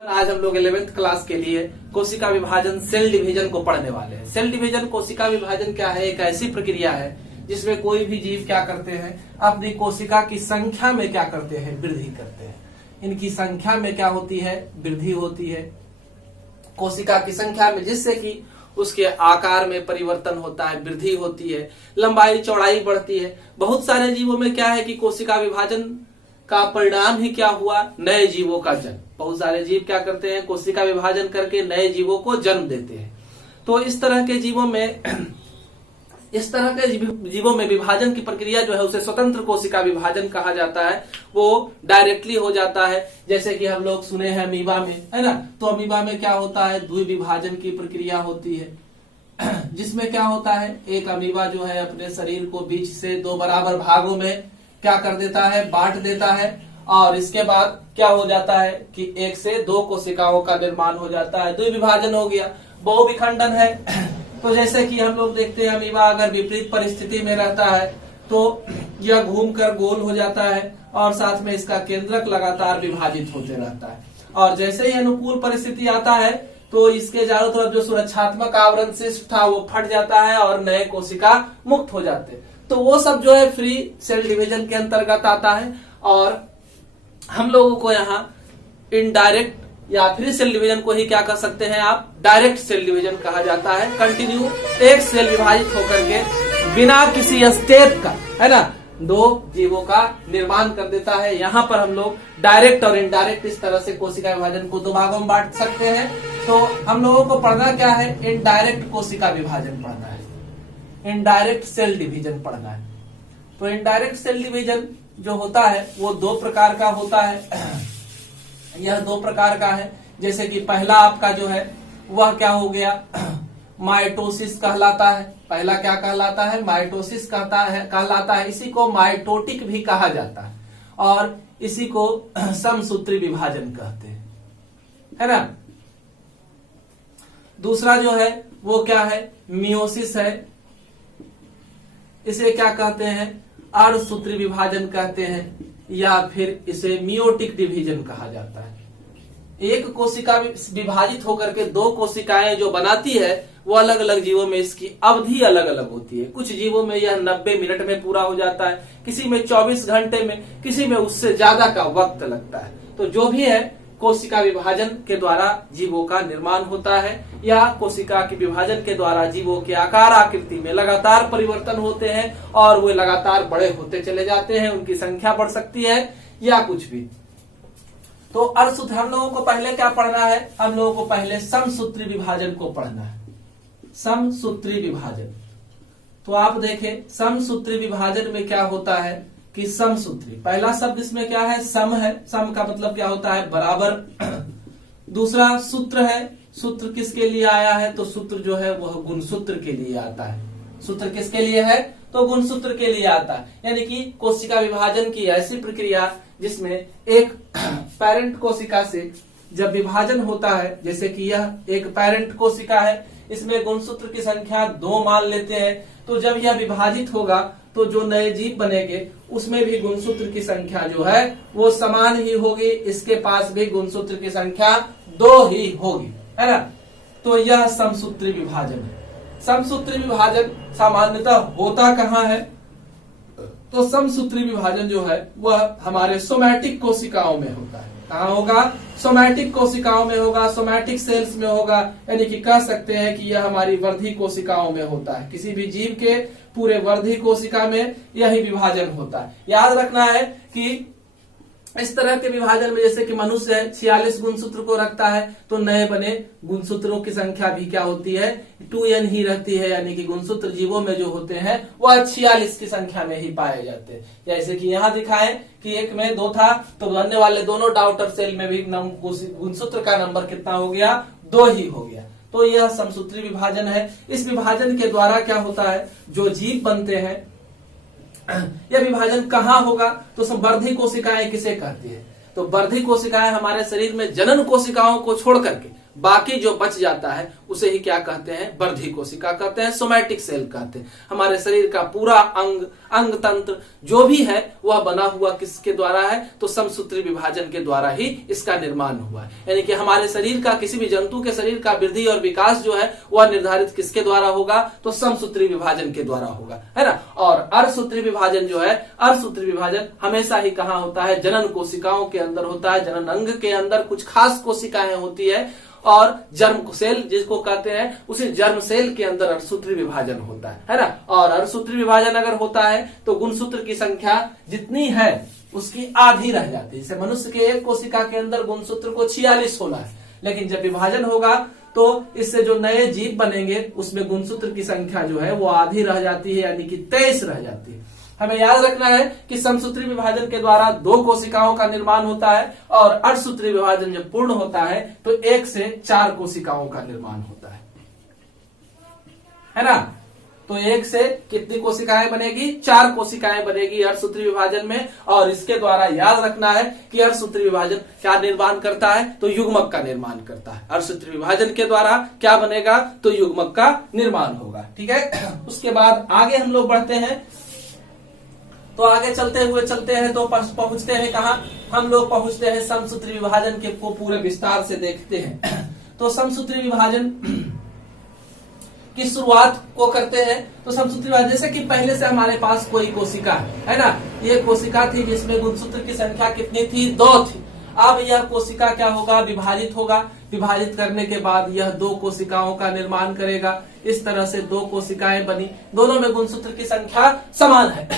आज हम लोग 11th क्लास के लिए कोशिका विभाजन सेल डिवीजन को पढ़ने वाले हैं। सेल डिवीजन कोशिका विभाजन क्या है? एक ऐसी प्रक्रिया है जिसमें कोई भी जीव क्या करते हैं, अपनी कोशिका की संख्या में क्या करते हैं, वृद्धि करते हैं। इनकी संख्या में क्या होती है, वृद्धि होती है कोशिका की संख्या में, जिससे कि उसके आकार में परिवर्तन होता है, वृद्धि होती है, लंबाई चौड़ाई बढ़ती है। बहुत सारे जीवों में क्या है कि कोशिका विभाजन का परिणाम ही क्या हुआ, नए जीवों का जन्म। बहुत सारे जीव क्या करते हैं, कोशिका विभाजन करके नए जीवों को जन्म देते हैं। तो इस तरह के जीवों में विभाजन की प्रक्रिया जो है उसे स्वतंत्र कोशिका विभाजन कहा जाता है। वो डायरेक्टली हो जाता है, जैसे कि हम लोग सुने हैं अमीबा में, है ना। तो अमीबा में क्या होता है, द्विविभाजन की प्रक्रिया होती है जिसमें क्या होता है, एक अमीबा जो है अपने शरीर को बीच से दो बराबर भागों में क्या कर देता है, बांट देता है, और इसके बाद क्या हो जाता है कि एक से दो कोशिकाओं का निर्माण हो जाता है। द्विविभाजन हो गया। बहुविखंडन है तो जैसे कि हम लोग देखते हैं अमीबा अगर विपरीत परिस्थिति में रहता है तो यह घूमकर गोल हो जाता है और साथ में इसका केंद्रक लगातार विभाजित होते रहता है। और जैसे ही अनुकूल परिस्थिति आता है तो इसके चारों तरफ जो सुरक्षात्मक आवरण शिस्ट था वो फट जाता है और नए कोशिका मुक्त हो जाते हैं। तो वो सब जो है फ्री सेल डिवीजन के अंतर्गत आता है। और हम लोगों को यहाँ इनडायरेक्ट या फ्री सेल डिवीजन को ही क्या कर सकते हैं आप, डायरेक्ट सेल डिवीजन कहा जाता है। कंटिन्यू एक सेल विभाजित होकर के बिना किसी स्टेप का, है ना, दो जीवों का निर्माण कर देता है। यहाँ पर हम लोग डायरेक्ट और इनडायरेक्ट इस तरह से कोशिका विभाजन को दो भागों में बांट सकते हैं। तो हम लोगों को पढ़ना क्या है, इनडायरेक्ट कोशिका विभाजन पढ़ना है, इनडायरेक्ट सेल डिवीजन पढ़ना है। तो इनडायरेक्ट सेल डिवीजन जो होता है वो दो प्रकार का होता है। यह दो प्रकार का है। जैसे कि पहला आपका जो है वह क्या हो गया, माइटोसिस कहलाता है। पहला क्या कहलाता है, माइटोसिस कहलाता है। इसी को माइटोटिक भी कहा जाता है और इसी को समसूत्री विभाजन कहते हैं, है ना। दूसरा जो है वो क्या है, मियोसिस है। इसे क्या कहते हैं, अर्धसूत्री विभाजन कहते हैं या फिर इसे मियोटिक डिवीजन कहा जाता है। एक कोशिका विभाजित होकर के दो कोशिकाएं जो बनाती है वो अलग अलग जीवों में इसकी अवधि अलग अलग होती है। कुछ जीवों में यह 90 मिनट में पूरा हो जाता है, किसी में 24 घंटे में, किसी में उससे ज्यादा का वक्त लगता है। तो जो भी है कोशिका विभाजन के द्वारा जीवों का निर्माण होता है या कोशिका के विभाजन के द्वारा जीवों के आकार आकृति में लगातार परिवर्तन होते हैं और वे लगातार बड़े होते चले जाते हैं। उनकी संख्या बढ़ सकती है या कुछ भी। तो अर्धसूत्र हम लोगों को पहले क्या पढ़ना है, हम लोगों को पहले समसूत्री विभाजन को पढ़ना है। समसूत्री विभाजन, तो आप देखें समसूत्री विभाजन में क्या होता है कि समसूत्री, पहला शब्द इसमें क्या है, सम है। सम का मतलब क्या होता है, बराबर। दूसरा सूत्र है। सूत्र किसके लिए आया है, तो सूत्र जो है वह गुणसूत्र के लिए आता है। सूत्र किसके लिए है, तो गुणसूत्र के लिए आता है। यानी कि कोशिका विभाजन की ऐसी प्रक्रिया जिसमें एक पेरेंट कोशिका से जब विभाजन होता है, जैसे कि यह एक पेरेंट कोशिका है, इसमें गुणसूत्र की संख्या 2 मान लेते हैं। तो जब यह विभाजित होगा तो जो नए जीव बनेंगे उसमें भी गुणसूत्र की संख्या जो है वो समान ही होगी। इसके पास भी गुणसूत्र की संख्या 2 ही होगी, है ना। तो यह समसूत्री विभाजन है। समसूत्री विभाजन सामान्यतः होता कहाँ है, तो समसूत्री विभाजन जो है वह हमारे सोमैटिक कोशिकाओं में होता है। कहाँ होगा, सोमैटिक कोशिकाओं में होगा, सोमैटिक सेल्स में होगा। यानी कि कह सकते हैं कि यह हमारी वर्धी कोशिकाओं में होता है। किसी भी जीव के पूरे वर्धी कोशिका में यही विभाजन होता है। याद रखना है कि इस तरह के विभाजन में जैसे कि मनुष्य 46 गुणसूत्र को रखता है तो नए बने गुणसूत्रों की संख्या भी क्या होती है, 2n ही रहती है। यानी कि गुणसूत्र जीवों में जो होते हैं वह 46 की संख्या में ही पाए जाते हैं। जैसे कि यहाँ दिखाएं कि एक में 2 था तो बनने वाले दोनों डॉटर सेल में भी गुणसूत्र का नंबर कितना हो गया, 2 ही हो गया। तो यह समसूत्री विभाजन है। इस विभाजन के द्वारा क्या होता है, जो जीव बनते हैं, यह विभाजन कहाँ होगा, तो संवर्धी कोशिकाएं किसे कहती है, तो वर्धी कोशिकाएं हमारे शरीर में जनन कोशिकाओं को छोड़ करके बाकी जो बच जाता है उसे ही क्या कहते हैं, वर्धी कोशिका कहते हैं, सोमैटिक सेल कहते हैं। हमारे शरीर का पूरा अंग तंत्र जो भी है वह बना हुआ किसके द्वारा है, तो समसूत्री विभाजन के द्वारा ही इसका निर्माण हुआ है। यानी कि हमारे शरीर का, किसी भी जंतु के शरीर का वृद्धि और विकास जो है वह निर्धारित किसके द्वारा होगा, तो समसूत्री विभाजन के द्वारा होगा, है ना। और अर्धसूत्री विभाजन जो है, अर्धसूत्री विभाजन हमेशा ही कहाँ होता है, जनन कोशिकाओं के अंदर होता है। जनन अंग के अंदर कुछ खास कोशिकाएं होती है और जर्म सेल जिसको कहते हैं, उसी जर्म सेल के अंदर अर्धसूत्री विभाजन होता है ना। और अर्धसूत्री विभाजन अगर होता है तो गुणसूत्र की संख्या जितनी है उसकी आधी रह जाती है। जैसे मनुष्य के एक कोशिका के अंदर गुणसूत्र को 46 होना है, लेकिन जब विभाजन होगा तो इससे जो नए जीव बनेंगे उसमें गुणसूत्र की संख्या जो है वो आधी रह जाती है, यानी कि 23 रह जाती है। हमें याद रखना है कि समसूत्री विभाजन के द्वारा 2 कोशिकाओं का निर्माण होता है और अर्धसूत्री विभाजन जब पूर्ण होता है तो 1 से 4 कोशिकाओं का निर्माण होता है ना। तो 1 से कितनी कोशिकाएं बनेगी, 4 कोशिकाएं बनेगी अर्धसूत्री विभाजन में। और इसके द्वारा याद रखना है कि अर्धसूत्री विभाजन क्या निर्माण करता है, तो युग्मक का निर्माण करता है। अर्धसूत्री विभाजन के द्वारा क्या बनेगा, तो युग्मक का निर्माण होगा, ठीक है। उसके बाद आगे हम लोग बढ़ते हैं, तो आगे चलते हैं तो पहुंचते हैं कहाँ, हम लोग पहुंचते हैं समसूत्री विभाजन के को पूरे विस्तार से देखते हैं। तो समसूत्री विभाजन की शुरुआत को करते हैं। तो समसूत्री विभाजन, जैसे कि पहले से हमारे पास कोई कोशिका है ना, ये कोशिका थी जिसमें गुणसूत्र की संख्या कितनी थी, 2 थी। अब यह कोशिका क्या होगा, विभाजित होगा। विभाजित करने के बाद यह 2 कोशिकाओं का निर्माण करेगा। इस तरह से 2 कोशिकाएं बनी, दोनों में गुणसूत्र की संख्या समान है।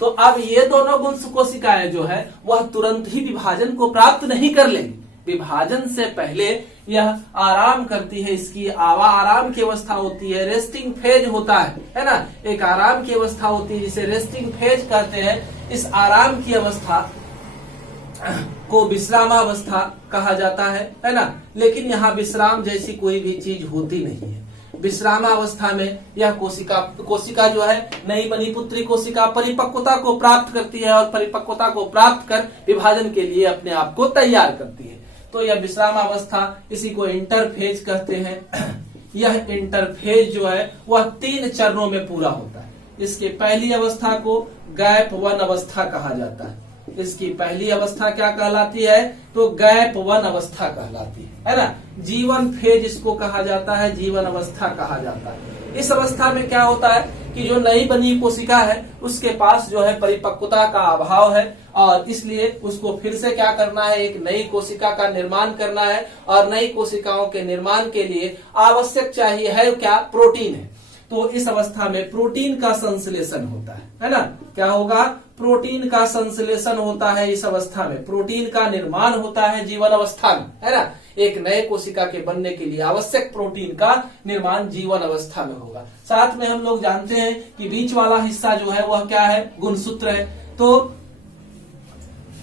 तो अब ये दोनों कोशिकाएं जो है वह तुरंत ही विभाजन को प्राप्त नहीं कर लेंगी। विभाजन से पहले यह आराम करती है, इसकी आराम की अवस्था होती है, रेस्टिंग फेज होता है ना। एक आराम की अवस्था होती है जिसे रेस्टिंग फेज कहते हैं। इस आराम की अवस्था को विश्रामावस्था कहा जाता है ना। लेकिन यहाँ विश्राम जैसी कोई भी चीज होती नहीं है। विश्रामावस्था में यह कोशिका जो है नई बनी पुत्री कोशिका परिपक्वता को प्राप्त करती है और परिपक्वता को प्राप्त कर विभाजन के लिए अपने आप को तैयार करती है। तो यह विश्रामावस्था, इसी को इंटरफेज कहते हैं। यह इंटरफेज जो है वह 3 चरणों में पूरा होता है। इसकी पहली अवस्था को गैप 1 अवस्था कहा जाता है। इसकी पहली अवस्था क्या कहलाती है, तो गैप 1 अवस्था कहलाती है ना। जीवन फेज इसको कहा जाता है, जीवन अवस्था कहा जाता है। इस अवस्था में क्या होता है कि जो नई बनी कोशिका है उसके पास जो है परिपक्वता का अभाव है और इसलिए उसको फिर से क्या करना है, एक नई कोशिका का निर्माण करना है। और नई कोशिकाओं के निर्माण के लिए आवश्यक चाहिए है क्या, प्रोटीन है। तो इस अवस्था में प्रोटीन का संश्लेषण होता है ना। क्या होगा, प्रोटीन का संश्लेषण होता है। इस अवस्था में प्रोटीन का निर्माण होता है जीवन अवस्था में, है ना। एक नए कोशिका के बनने के लिए आवश्यक प्रोटीन का निर्माण जीवन अवस्था में होगा। साथ में हम लोग जानते हैं कि बीच वाला हिस्सा जो है वह क्या है, गुणसूत्र है। तो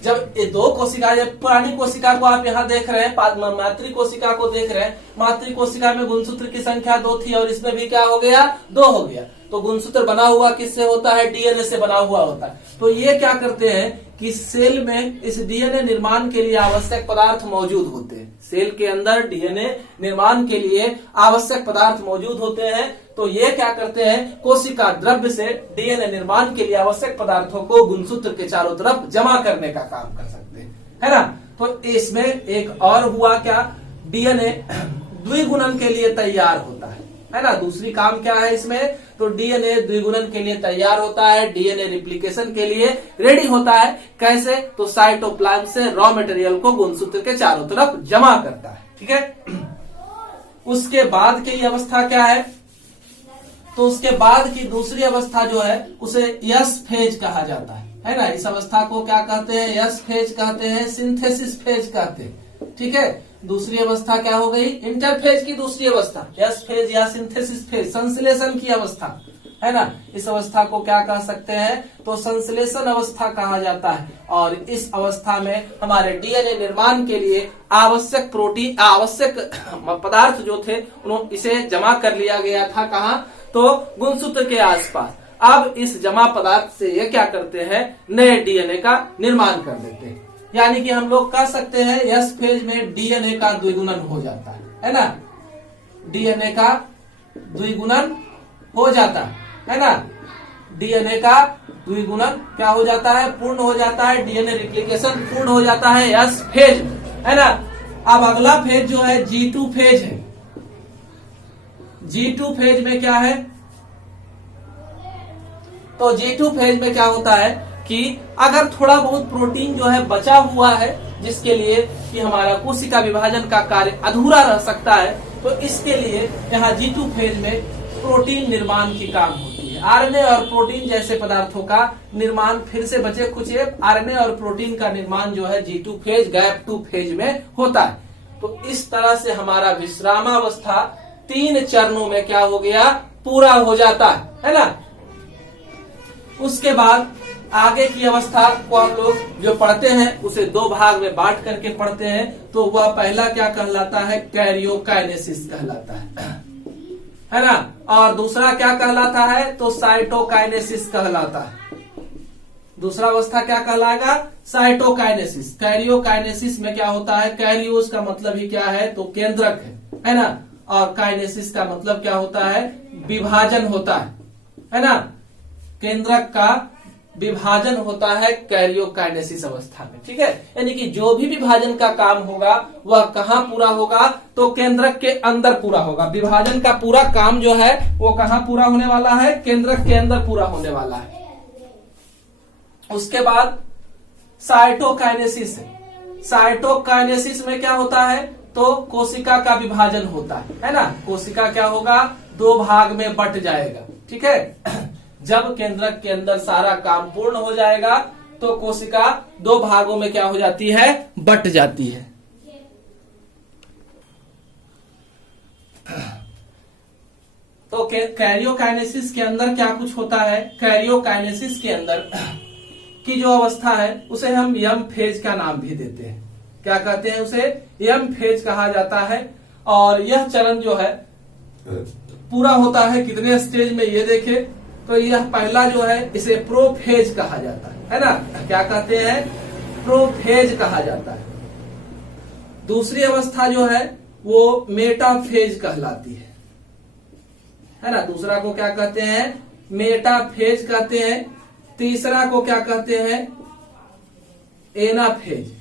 जब ये 2 कोशिका, पुरानी कोशिका को आप यहाँ देख रहे हैं, मातृ कोशिका को देख रहे हैं। मातृ कोशिका में गुणसूत्र की संख्या 2 थी और इसमें भी क्या हो गया, 2 हो गया। तो गुणसूत्र बना हुआ किससे होता है, डीएनए से बना हुआ होता है। तो ये क्या करते हैं कि सेल में इस डीएनए निर्माण के लिए आवश्यक पदार्थ मौजूद होते हैं। सेल के अंदर डीएनए निर्माण के लिए आवश्यक पदार्थ मौजूद होते हैं। तो ये क्या करते हैं, कोशिका द्रव्य से डीएनए निर्माण के लिए आवश्यक पदार्थों को गुणसूत्र के चारों तरफ जमा करने का काम कर सकते हैं, है ना। तो इसमें एक और हुआ क्या, डीएनए द्विगुणन के लिए तैयार होता है ना। दूसरी काम क्या है इसमें, तो डीएनए द्विगुणन के लिए तैयार होता है, डीएनए रिप्लिकेशन के लिए रेडी होता है। कैसे, तो साइटोप्लाज्म से रॉ मटेरियल को गुणसूत्र के चारों तरफ जमा करता है, ठीक है। उसके बाद की अवस्था क्या है, तो उसके बाद की दूसरी अवस्था जो है उसे यस फेज कहा जाता है ना। इस अवस्था को क्या कहते हैं, यस फेज कहते हैं, सिंथेसिस फेज कहते हैं, ठीक है। दूसरी अवस्था क्या हो गई, इंटरफेज की दूसरी अवस्था, यस फेज या सिंथेसिस फेज, संश्लेषण की अवस्था, है ना। इस अवस्था को क्या कह सकते हैं, तो संश्लेषण अवस्था कहा जाता है। और इस अवस्था में हमारे डीएनए निर्माण के लिए आवश्यक प्रोटीन, आवश्यक पदार्थ जो थे उन्होंने इसे जमा कर लिया गया था, कहाँ, तो गुणसूत्र के आसपास। अब इस जमा पदार्थ से ये क्या करते हैं, नए डीएनए का निर्माण कर देते हैं। यानी कि हम लोग कह सकते हैं यस फेज में डीएनए का द्विगुणन हो जाता है ना, डीएनए का द्विगुणन हो जाता है ना, डीएनए का द्विगुणन क्या हो जाता है, पूर्ण हो जाता है, डीएनए रिप्लिकेशन पूर्ण हो जाता है एस फेज, है ना। अब अगला फेज जो है G2 फेज है। G2 फेज में क्या है, तो G2 फेज में क्या होता है कि अगर थोड़ा बहुत प्रोटीन जो है बचा हुआ है जिसके लिए कि हमारा कोशिका विभाजन का कार्य अधूरा रह सकता है, तो इसके लिए यहाँ G2 फेज में प्रोटीन निर्माण की काम होती है। आरएनए और प्रोटीन जैसे पदार्थों का निर्माण, फिर से बचे कुछ आरएनए और प्रोटीन का निर्माण जो है G2 फेज गैप 2 फेज में होता है। तो इस तरह से हमारा विश्रामावस्था 3 चरणों में क्या हो गया, पूरा हो जाता है ना। उसके बाद आगे की अवस्था को हम लोग जो पढ़ते हैं उसे 2 भाग में बांट करके पढ़ते हैं। तो वह पहला क्या कहलाता है, कैरियोकाइनेसिस कहलाता है ना, और दूसरा क्या कहलाता है, तो साइटोकाइनेसिस कहलाता है। दूसरा अवस्था क्या कहलाएगा, साइटोकाइनेसिस। कैरियोकाइनेसिस में क्या होता है, कैरियोस का मतलब ही क्या है, तो केंद्रक है ना, और काइनेसिस का मतलब क्या होता है, विभाजन होता है ना। केंद्रक का विभाजन होता है कैरियोकाइनेसिस अवस्था में, ठीक है। यानी कि जो भी विभाजन का काम होगा वह कहाँ पूरा होगा, तो केंद्रक के अंदर पूरा होगा। विभाजन का पूरा काम जो है वो कहाँ पूरा होने वाला है, केंद्रक के अंदर पूरा होने वाला है। उसके बाद साइटोकाइनेसिस है। साइटोकाइनेसिस में क्या होता है, तो कोशिका का विभाजन होता है ना। कोशिका क्या होगा, 2 भाग में बट जाएगा, ठीक है। जब केंद्रक के अंदर सारा काम पूर्ण हो जाएगा तो कोशिका 2 भागों में क्या हो जाती है, बट जाती है। तो कैरियोकाइनेसिस के अंदर क्या कुछ होता है, कैरियोकाइनेसिस के अंदर की जो अवस्था है उसे हम यम फेज का नाम भी देते हैं। क्या कहते हैं, उसे यम फेज कहा जाता है। और यह चरण जो है पूरा होता है कितने स्टेज में, ये देखे तो यह पहला जो है इसे प्रोफेज कहा जाता है ना। क्या कहते हैं, प्रोफेज कहा जाता है। दूसरी अवस्था जो है वो मेटाफेज कहलाती है ना। दूसरा को क्या कहते हैं, मेटाफेज कहते हैं। तीसरा को क्या कहते हैं, एनाफेज।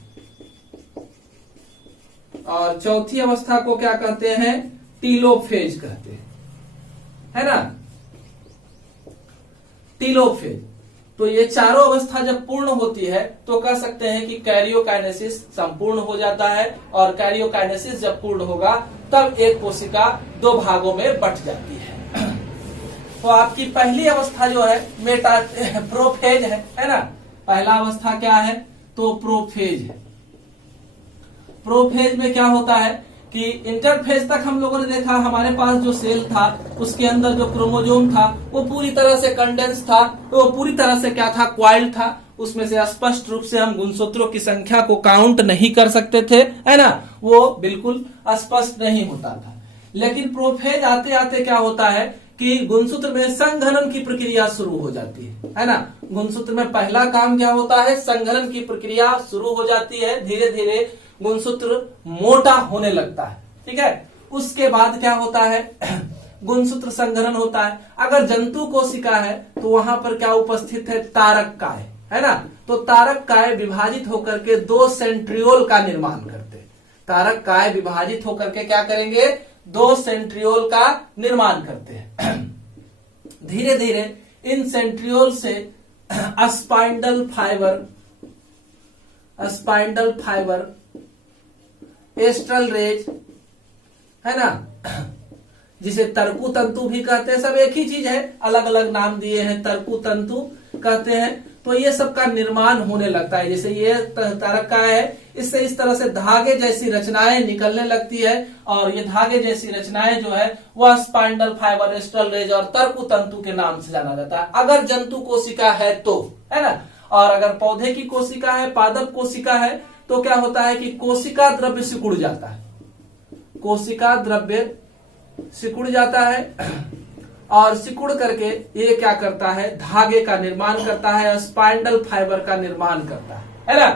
और चौथी अवस्था को क्या कहते हैं, टीलोफेज कहते हैं, है ना, टीलोफेज। तो ये चारों अवस्था जब पूर्ण होती है तो कह सकते हैं कि कैरियोकाइनेसिस संपूर्ण हो जाता है। और कैरियोकाइनेसिस जब पूर्ण होगा तब एक कोशिका 2 भागों में बट जाती है। तो आपकी पहली अवस्था जो है प्रोफेज है ना। पहला अवस्था क्या है, तो प्रोफेज है। प्रोफेज में क्या होता है कि इंटरफेज तक हम लोगों ने देखा, हमारे पास जो सेल था उसके अंदर जो क्रोमोजोम था वो पूरी तरह से कंडेंस था, तो वो पूरी तरह से क्या था, क्वाइल्ड था। उसमें से स्पष्ट रूप से हम गुणसूत्रों की संख्या को काउंट नहीं कर सकते थे, है ना, वो बिल्कुल स्पष्ट नहीं होता था। लेकिन प्रोफेज आते आते क्या होता है कि गुणसूत्र में संघनन की प्रक्रिया शुरू हो जाती है ना। गुणसूत्र में पहला काम क्या होता है, संघनन की प्रक्रिया शुरू हो जाती है। धीरे धीरे गुणसूत्र मोटा होने लगता है, ठीक है। उसके बाद क्या होता है, गुणसूत्र संघनन होता है। अगर जंतु कोशिका है तो वहां पर क्या उपस्थित है, तारक काय, है ना। तो तारक काय विभाजित होकर के 2 सेंट्रियोल का निर्माण करते। तारक काय विभाजित होकर के क्या करेंगे, 2 सेंट्रियोल का निर्माण करते हैं। धीरे धीरे इन सेंट्रियोल से स्पाइंडल फाइबर, एस्ट्रल रेज, है ना, जिसे तरकु तंतु भी कहते हैं। सब एक ही चीज है, अलग अलग नाम दिए हैं, तरकु तंतु कहते हैं। तो ये सब का निर्माण होने लगता है। जैसे ये तारक काय है, इससे इस तरह से धागे जैसी रचनाएं निकलने लगती है। और ये धागे जैसी रचनाएं जो है वह स्पाइंडल फाइबर, एस्ट्रल रेज और तरकु तंतु के नाम से जाना जाता है, अगर जंतु कोशिका है तो, है ना। और अगर पौधे की कोशिका है, पादप कोशिका है, तो क्या होता है कि कोशिका द्रव्य सिकुड़ जाता है। कोशिका द्रव्य सिकुड़ जाता है और सिकुड़ करके ये क्या करता है, धागे का निर्माण करता है, स्पाइंडल फाइबर का निर्माण करता है ना।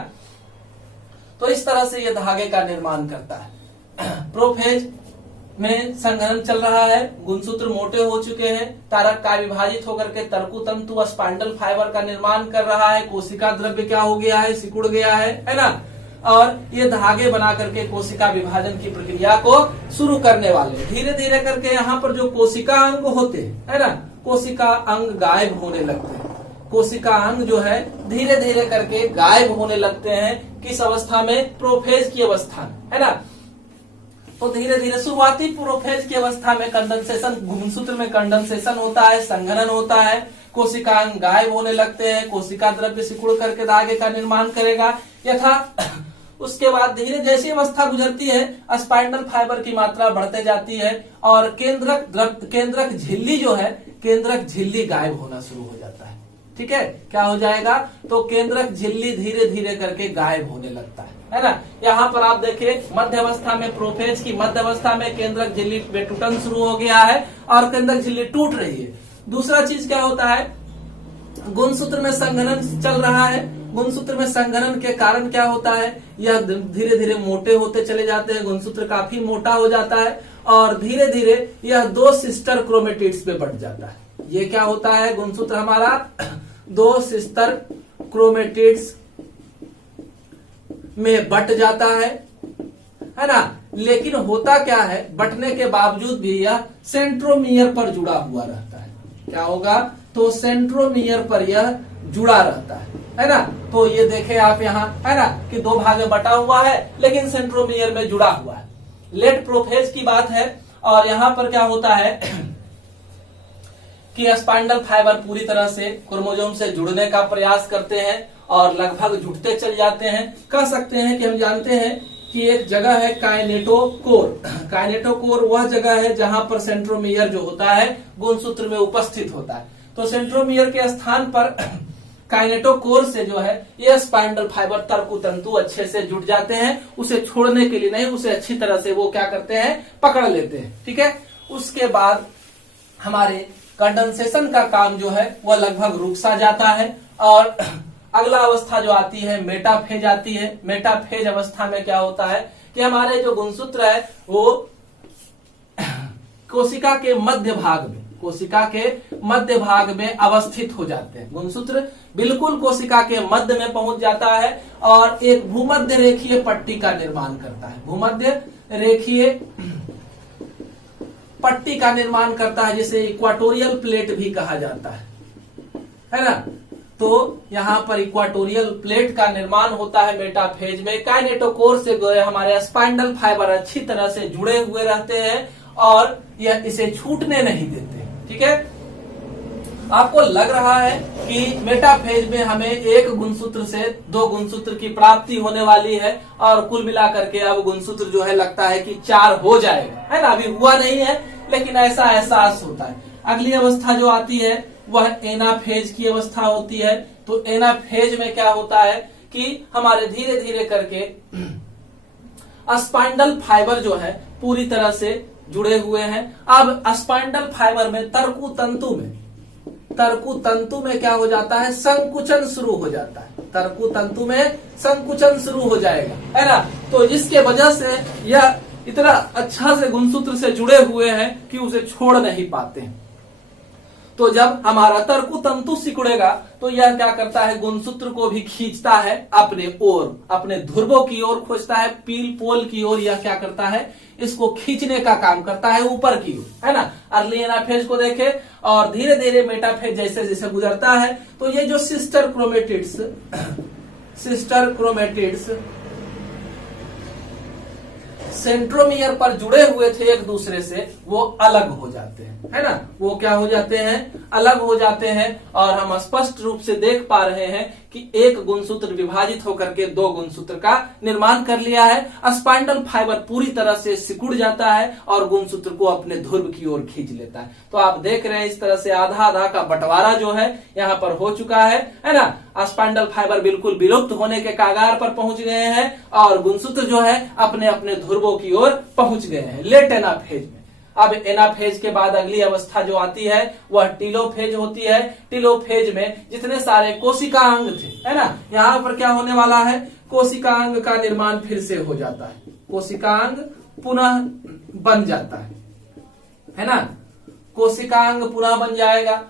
तो इस तरह से ये धागे का निर्माण करता है। प्रोफेज में संघनन चल रहा है, गुणसूत्र मोटे हो चुके हैं, तारक काय विभाजित होकर के तरकु तंतु स्पाइंडल फाइबर का निर्माण कर रहा है, कोशिका द्रव्य क्या हो गया है, सिकुड़ गया है ना, और ये धागे बना करके कोशिका विभाजन की प्रक्रिया को शुरू करने वाले। धीरे धीरे करके यहाँ पर जो कोशिका अंग होते हैं, है ना, कोशिका अंग गायब होने लगते हैं। कोशिका अंग जो है धीरे धीरे करके गायब होने लगते हैं। किस अवस्था में? प्रोफेज की अवस्था में, है ना। तो धीरे धीरे शुरुआती प्रोफेज की अवस्था में कंडेंसेशन, गुणसूत्र में कंडेंसेशन होता है, संघनन होता है, कोशिका अंग गायब होने लगते हैं, कोशिका द्रव्य सिकुड़ करके धागे का निर्माण करेगा यथा। उसके बाद धीरे जैसी अवस्था गुजरती है, स्पाइंडल फाइबर की मात्रा बढ़ते जाती है और केंद्रक झिल्ली जो है, केंद्रक झिल्ली गायब होना शुरू हो जाता है। ठीक है, क्या हो जाएगा? तो केंद्रक झिल्ली धीरे धीरे करके गायब होने लगता है ना। यहाँ पर आप देखिए मध्य अवस्था में, प्रोफेज की मध्य अवस्था में केंद्रक झिल्ली में टूटन शुरू हो गया है और केंद्रक झिल्ली टूट रही है। दूसरा चीज क्या होता है? गुणसूत्र में संघनन चल रहा है। गुणसूत्र में संघनन के कारण क्या होता है? यह धीरे धीरे मोटे होते चले जाते हैं, गुणसूत्र काफी मोटा हो जाता है और धीरे धीरे यह 2 सिस्टर क्रोमेटिड्स में बढ़ जाता है। ये क्या होता है? गुणसूत्र हमारा 2 सिस्टर क्रोमेटिड्स में बट जाता है ना। लेकिन होता क्या है, बटने के बावजूद भी यह सेंट्रोमियर पर जुड़ा हुआ रहता है। क्या होगा? तो सेंट्रोमियर पर यह जुड़ा रहता है ना। तो ये देखें आप यहाँ, है ना, कि 2 भाग में बटा हुआ है लेकिन सेंट्रोमियर में जुड़ा हुआ है। लेट प्रोफेज की बात है और यहाँ पर क्या होता है कि स्पाइंडल फाइबर पूरी तरह से क्रोमोसोम से जुड़ने का प्रयास करते हैं और लगभग जुटते चल जाते हैं। कह सकते हैं कि हम जानते हैं कि एक जगह है काइनेटोकोर। काइनेटोकोर वह जगह है जहां पर सेंट्रोमियर जो होता है गुणसूत्र में उपस्थित होता है। तो सेंट्रोमियर के स्थान पर काइनेटोकोर से जो है ये स्पाइंडल फाइबर तरकु तंतु अच्छे से जुट जाते हैं। उसे छोड़ने के लिए नहीं, उसे अच्छी तरह से वो क्या करते हैं, पकड़ लेते हैं। ठीक है, उसके बाद हमारे कंडेंसेशन का काम जो है वह लगभग रुक सा जाता है और अगला अवस्था जो आती है मेटाफेज आती है। मेटाफेज अवस्था में क्या होता है कि हमारे जो गुणसूत्र है वो कोशिका के मध्य भाग में, कोशिका के मध्य भाग में अवस्थित हो जाते हैं। गुणसूत्र बिल्कुल कोशिका के मध्य में पहुंच जाता है और एक भूमध्य रेखीय पट्टी का निर्माण करता है। भूमध्य रेखीय पट्टी का निर्माण करता है, जिसे इक्वाटोरियल प्लेट भी कहा जाता है ना। तो यहाँ पर इक्वाटोरियल प्लेट का निर्माण होता है मेटाफेज में। काइनेटोकोर से हमारे स्पाइंडल फाइबर अच्छी तरह से जुड़े हुए रहते हैं और यह इसे छूटने नहीं देते। ठीक है, आपको लग रहा है कि मेटाफेज में हमें एक गुणसूत्र से 2 गुणसूत्र की प्राप्ति होने वाली है और कुल मिलाकर के अब गुणसूत्र जो है लगता है कि 4 हो जाएगा, है ना। अभी हुआ नहीं है लेकिन ऐसा एहसास होता है। अगली अवस्था जो आती है वह एनाफेज की अवस्था होती है। तो एनाफेज में क्या होता है कि हमारे धीरे धीरे करके स्पाइंडल फाइबर जो है पूरी तरह से जुड़े हुए हैं। अब स्पाइंडल फाइबर में तरकु तंतु में क्या हो जाता है, संकुचन शुरू हो जाता है। तरकु तंतु में संकुचन शुरू हो जाएगा, है ना। तो जिसके वजह से यह इतना अच्छा से गुणसूत्र से जुड़े हुए हैं कि उसे छोड़ नहीं पाते हैं। तो जब हमारा तरकु तंतु सिकुड़ेगा तो यह क्या करता है, गुणसूत्र को भी खींचता है अपने ओर, अपने ध्रुवों की ओर खोजता है, पील पोल की ओर। यह क्या करता है, इसको खींचने का काम करता है ऊपर की ओर, है ना। अर्ली एनाफेज को देखे और धीरे धीरे मेटाफेज जैसे जैसे गुजरता है तो ये जो सिस्टर क्रोमेटिड्स सेंट्रोमियर पर जुड़े हुए थे एक दूसरे से, वो अलग हो जाते हैं, है ना। वो क्या हो जाते हैं, अलग हो जाते हैं और हम स्पष्ट रूप से देख पा रहे हैं कि एक गुणसूत्र विभाजित होकर के 2 गुणसूत्र का निर्माण कर लिया है। स्पाइंडल फाइबर पूरी तरह से सिकुड़ जाता है और गुणसूत्र को अपने ध्रुव की ओर खींच लेता है। तो आप देख रहे हैं इस तरह से आधा आधा का बंटवारा जो है यहाँ पर हो चुका है ना। स्पाइंडल फाइबर बिल्कुल विलुप्त होने के कागार पर पहुंच गए हैं और गुणसूत्र जो है अपने अपने ध्रुवों की ओर पहुंच गए हैं लेट एनाफेज में। अब एनाफेज के बाद अगली अवस्था जो आती है वह टीलोफेज होती है। टीलोफेज में जितने सारे कोशिका अंग थे, है ना, यहाँ पर क्या होने वाला है, कोशिका अंग का निर्माण फिर से हो जाता है। कोशिका अंग पुनः बन जाता है ना। कोशिकांग पुनः बन जाएगा,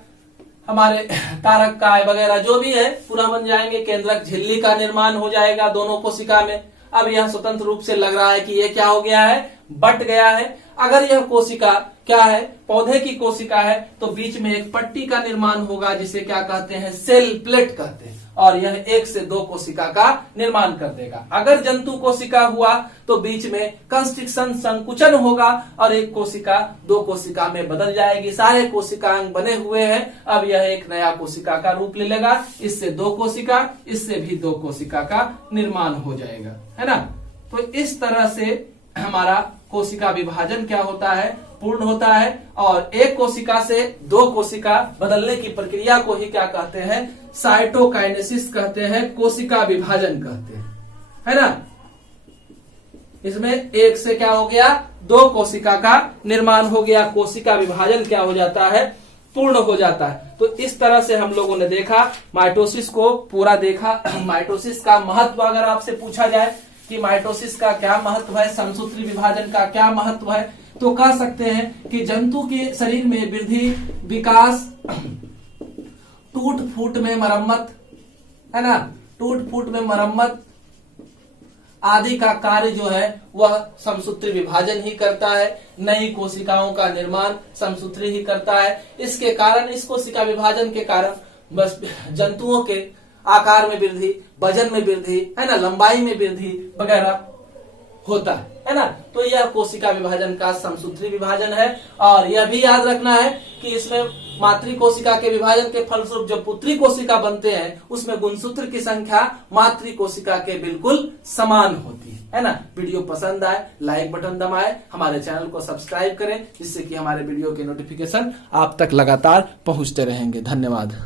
हमारे तारक काय वगैरह जो भी है पुनः बन जाएंगे, केंद्रक झिल्ली का निर्माण हो जाएगा दोनों कोशिका में। अब यह स्वतंत्र रूप से लग रहा है कि यह क्या हो गया है, बट गया है। अगर यह कोशिका क्या है, पौधे की कोशिका है, तो बीच में एक पट्टी का निर्माण होगा जिसे क्या कहते हैं, सेल प्लेट कहते हैं, और यह 1 से 2 कोशिका का निर्माण कर देगा। अगर जंतु कोशिका हुआ तो बीच में कंस्ट्रिक्शन संकुचन होगा और एक कोशिका 2 कोशिका में बदल जाएगी। सारे कोशिकांग बने हुए हैं, अब यह एक नया कोशिका का रूप ले लेगा, इससे 2 कोशिका, इससे भी 2 कोशिका का निर्माण हो जाएगा, है ना। तो इस तरह से हमारा कोशिका विभाजन क्या होता है, पूर्ण होता है, और एक कोशिका से 2 कोशिका बदलने की प्रक्रिया को ही क्या कहते हैं, साइटोकाइनेसिस कहते हैं, कोशिका विभाजन कहते हैं, है ना। इसमें एक से क्या हो गया, 2 कोशिका का निर्माण हो गया, कोशिका विभाजन क्या हो जाता है, पूर्ण हो जाता है। तो इस तरह से हम लोगों ने देखा, माइटोसिस को पूरा देखा। माइटोसिस का महत्व अगर आपसे पूछा जाए कि माइटोसिस का क्या महत्व है, समसूत्री विभाजन का क्या महत्व है, तो कह सकते हैं कि जंतु के शरीर में वृद्धि, विकास, टूट फूट में मरम्मत, है ना, टूट फूट में मरम्मत आदि का कार्य जो है वह समसूत्री विभाजन ही करता है। नई कोशिकाओं का निर्माण समसूत्री ही करता है। इसके कारण, इस कोशिका विभाजन के कारण बस जंतुओं के आकार में वृद्धि, वजन में वृद्धि, है ना, लंबाई में वृद्धि वगैरह होता है ना। तो यह कोशिका विभाजन का समसूत्री विभाजन है। और यह भी याद रखना है कि इसमें मातृ कोशिका के विभाजन के फलस्वरूप जो पुत्री कोशिका बनते हैं उसमें गुणसूत्र की संख्या मातृ कोशिका के बिल्कुल समान होती है ना। वीडियो पसंद आए लाइक बटन दबाएं, हमारे चैनल को सब्सक्राइब करें, जिससे कि हमारे वीडियो के नोटिफिकेशन आप तक लगातार पहुंचते रहेंगे। धन्यवाद।